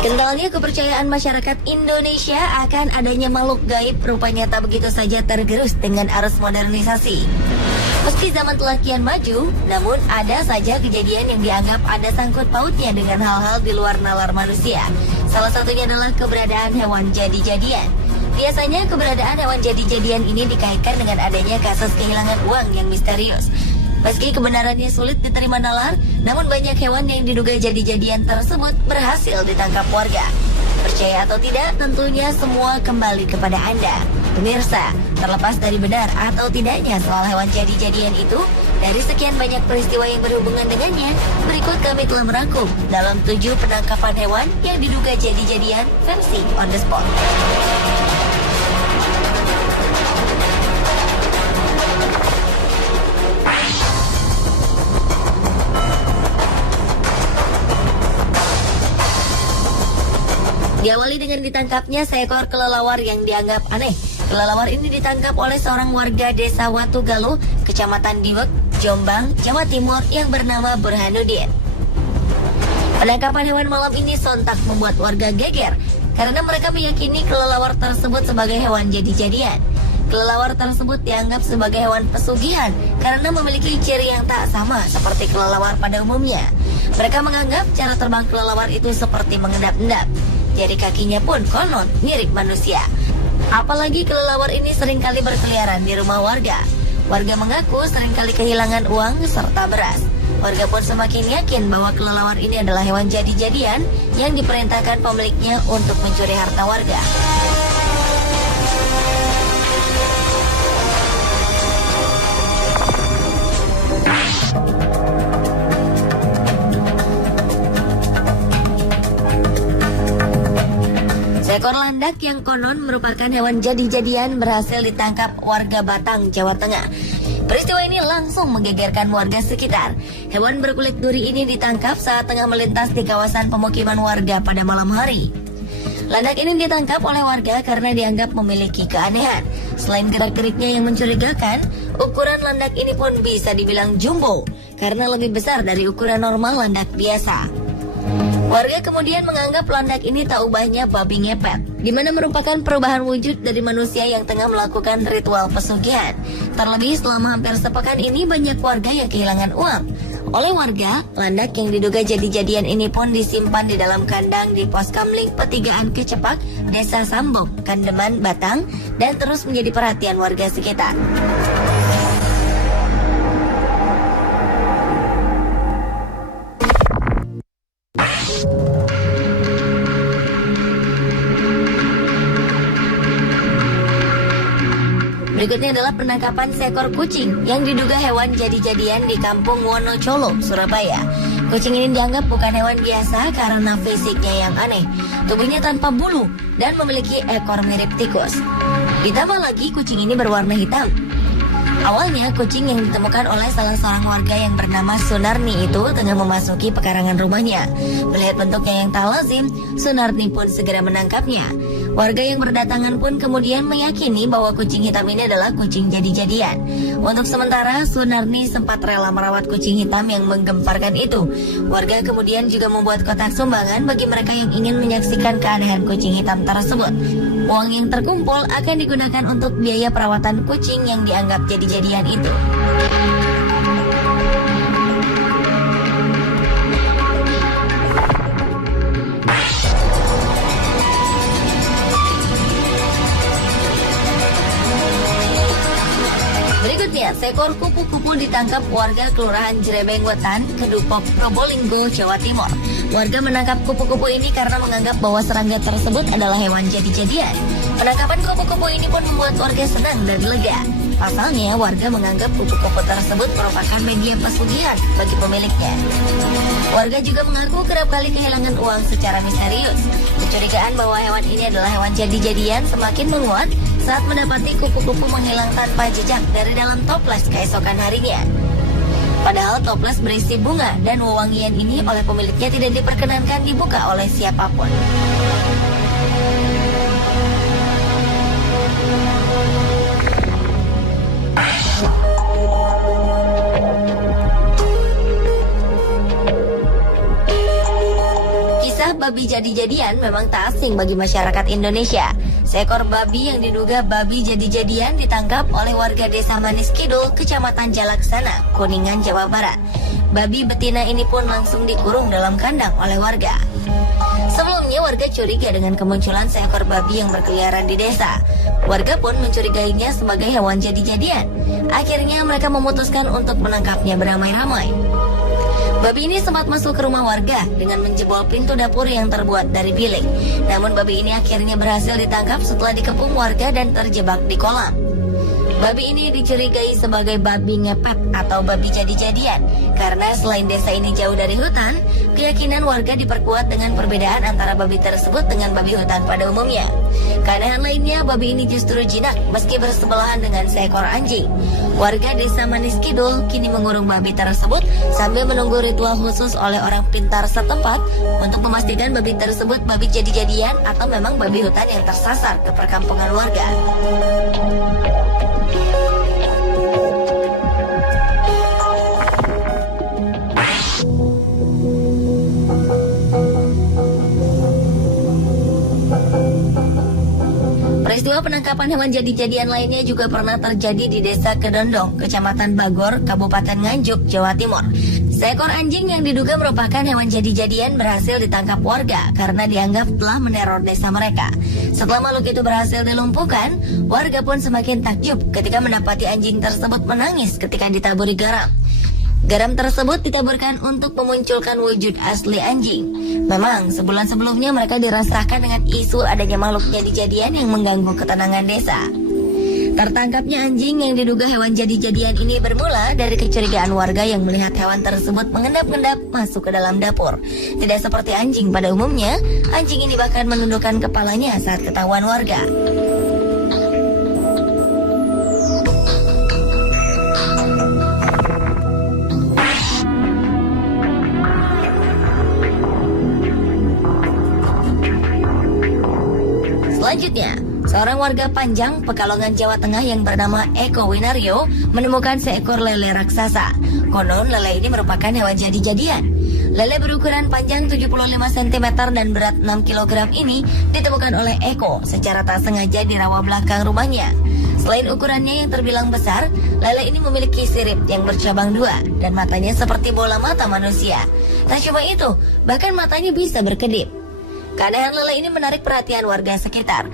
Kentalnya kepercayaan masyarakat Indonesia akan adanya makhluk gaib rupanya tak begitu saja tergerus dengan arus modernisasi. Meski zaman telah kian maju, namun ada saja kejadian yang dianggap ada sangkut pautnya dengan hal-hal di luar nalar manusia. Salah satunya adalah keberadaan hewan jadi-jadian. Biasanya keberadaan hewan jadi-jadian ini dikaitkan dengan adanya kasus kehilangan uang yang misterius. Meski kebenarannya sulit diterima nalar, namun banyak hewan yang diduga jadi-jadian tersebut berhasil ditangkap warga. Percaya atau tidak, tentunya semua kembali kepada Anda. Pemirsa, terlepas dari benar atau tidaknya soal hewan jadi-jadian itu, dari sekian banyak peristiwa yang berhubungan dengannya, berikut kami telah merangkum dalam 7 penangkapan hewan yang diduga jadi-jadian versi on the spot. Diawali dengan ditangkapnya seekor kelelawar yang dianggap aneh. Kelelawar ini ditangkap oleh seorang warga desa Watugaluh, Kecamatan Diwek, Jombang, Jawa Timur yang bernama Burhanuddin. Penangkapan hewan malam ini sontak membuat warga geger karena mereka meyakini kelelawar tersebut sebagai hewan jadi-jadian. Kelelawar tersebut dianggap sebagai hewan pesugihan karena memiliki ciri yang tak sama seperti kelelawar pada umumnya. Mereka menganggap cara terbang kelelawar itu seperti mengendap-endap. Jari kakinya pun konon mirip manusia. Apalagi kelelawar ini seringkali berkeliaran di rumah warga. Warga mengaku seringkali kehilangan uang serta beras. Warga pun semakin yakin bahwa kelelawar ini adalah hewan jadi-jadian yang diperintahkan pemiliknya untuk mencuri harta warga. Seekor landak yang konon merupakan hewan jadi-jadian berhasil ditangkap warga Batang, Jawa Tengah. Peristiwa ini langsung menggegerkan warga sekitar. Hewan berkulit duri ini ditangkap saat tengah melintas di kawasan pemukiman warga pada malam hari. Landak ini ditangkap oleh warga karena dianggap memiliki keanehan. Selain gerak-geriknya yang mencurigakan, ukuran landak ini pun bisa dibilang jumbo karena lebih besar dari ukuran normal landak biasa. Warga kemudian menganggap landak ini tak ubahnya babi ngepet, di mana merupakan perubahan wujud dari manusia yang tengah melakukan ritual pesugihan. Terlebih selama hampir sepekan ini banyak warga yang kehilangan uang. Oleh warga, landak yang diduga jadi-jadian ini pun disimpan di dalam kandang di pos Kamling Petigaan Kecepak, Desa Sambong, Kandeman, Batang, dan terus menjadi perhatian warga sekitar. Berikutnya adalah penangkapan seekor kucing yang diduga hewan jadi-jadian di Kampung Wonocolo, Surabaya. Kucing ini dianggap bukan hewan biasa karena fisiknya yang aneh. Tubuhnya tanpa bulu dan memiliki ekor mirip tikus. Ditambah lagi kucing ini berwarna hitam. Awalnya kucing yang ditemukan oleh salah seorang warga yang bernama Sunarni itu tengah memasuki pekarangan rumahnya. Melihat bentuknya yang tak lazim, Sunarni pun segera menangkapnya. Warga yang berdatangan pun kemudian meyakini bahwa kucing hitam ini adalah kucing jadi-jadian. Untuk sementara, Sunarni sempat rela merawat kucing hitam yang menggemparkan itu. Warga kemudian juga membuat kotak sumbangan bagi mereka yang ingin menyaksikan keanehan kucing hitam tersebut. Uang yang terkumpul akan digunakan untuk biaya perawatan kucing yang dianggap jadi-jadian itu. Berikutnya, seekor kupu-kupu ditangkap warga Kelurahan Jerebeng Wetan, Kedupok, Probolinggo, Jawa Timur. Warga menangkap kupu-kupu ini karena menganggap bahwa serangga tersebut adalah hewan jadi-jadian. Penangkapan kupu-kupu ini pun membuat warga senang dan lega. Pasalnya, warga menganggap kupu-kupu tersebut merupakan media pesugihan bagi pemiliknya. Warga juga mengaku kerap kali kehilangan uang secara misterius. Kecurigaan bahwa hewan ini adalah hewan jadi-jadian semakin menguat saat mendapati kupu-kupu menghilang tanpa jejak dari dalam toples keesokan harinya. Padahal toples berisi bunga dan wewangian ini oleh pemiliknya tidak diperkenankan dibuka oleh siapapun. babi jadi-jadian memang tak asing bagi masyarakat Indonesia. Seekor babi yang diduga babi jadi-jadian ditangkap oleh warga Desa Manis Kidul, Kecamatan Jalaksana, Kuningan, Jawa Barat. Babi betina ini pun langsung dikurung dalam kandang oleh warga. Sebelumnya warga curiga dengan kemunculan seekor babi yang berkeliaran di desa. Warga pun mencurigainya sebagai hewan jadi-jadian. Akhirnya mereka memutuskan untuk menangkapnya beramai-ramai. Babi ini sempat masuk ke rumah warga dengan menjebol pintu dapur yang terbuat dari bilik. Namun babi ini akhirnya berhasil ditangkap setelah dikepung warga dan terjebak di kolam. Babi ini dicurigai sebagai babi ngepet atau babi jadi-jadian karena selain desa ini jauh dari hutan, keyakinan warga diperkuat dengan perbedaan antara babi tersebut dengan babi hutan pada umumnya. Keanehan lainnya, babi ini justru jinak meski bersebelahan dengan seekor anjing. Warga Desa Manis Kidul kini mengurung babi tersebut sambil menunggu ritual khusus oleh orang pintar setempat untuk memastikan babi tersebut babi jadi-jadian atau memang babi hutan yang tersasar ke perkampungan warga. Peristiwa penangkapan hewan jadi-jadian lainnya juga pernah terjadi di Desa Kedondong, Kecamatan Bagor, Kabupaten Nganjuk, Jawa Timur. Seekor anjing yang diduga merupakan hewan jadi-jadian berhasil ditangkap warga karena dianggap telah meneror desa mereka. Setelah makhluk itu berhasil dilumpuhkan, warga pun semakin takjub ketika mendapati anjing tersebut menangis ketika ditaburi garam. Garam tersebut ditaburkan untuk memunculkan wujud asli anjing. Memang sebulan sebelumnya mereka dirasakan dengan isu adanya makhluk jadi-jadian yang mengganggu ketenangan desa. Tertangkapnya anjing yang diduga hewan jadi-jadian ini bermula dari kecurigaan warga yang melihat hewan tersebut mengendap-endap masuk ke dalam dapur. Tidak seperti anjing pada umumnya, anjing ini bahkan menundukkan kepalanya saat ketahuan warga. Selanjutnya, seorang warga Panjang, Pekalongan, Jawa Tengah yang bernama Eko Winario menemukan seekor lele raksasa. Konon lele ini merupakan hewan jadi-jadian. Lele berukuran panjang 75 cm dan berat 6 kg ini ditemukan oleh Eko secara tak sengaja di rawa belakang rumahnya. Selain ukurannya yang terbilang besar, lele ini memiliki sirip yang bercabang dua dan matanya seperti bola mata manusia. Tak cuma itu, bahkan matanya bisa berkedip. Keanehan lele ini menarik perhatian warga sekitar.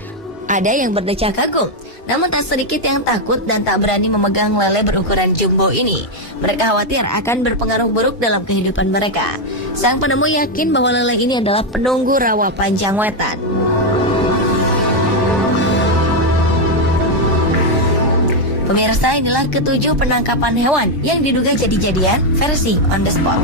Ada yang berdecak kagum, namun tak sedikit yang takut dan tak berani memegang lele berukuran jumbo ini. Mereka khawatir akan berpengaruh buruk dalam kehidupan mereka. Sang penemu yakin bahwa lele ini adalah penunggu rawa Panjang Wetan. Pemirsa, inilah ketujuh penangkapan hewan yang diduga jadi-jadian versi on the spot.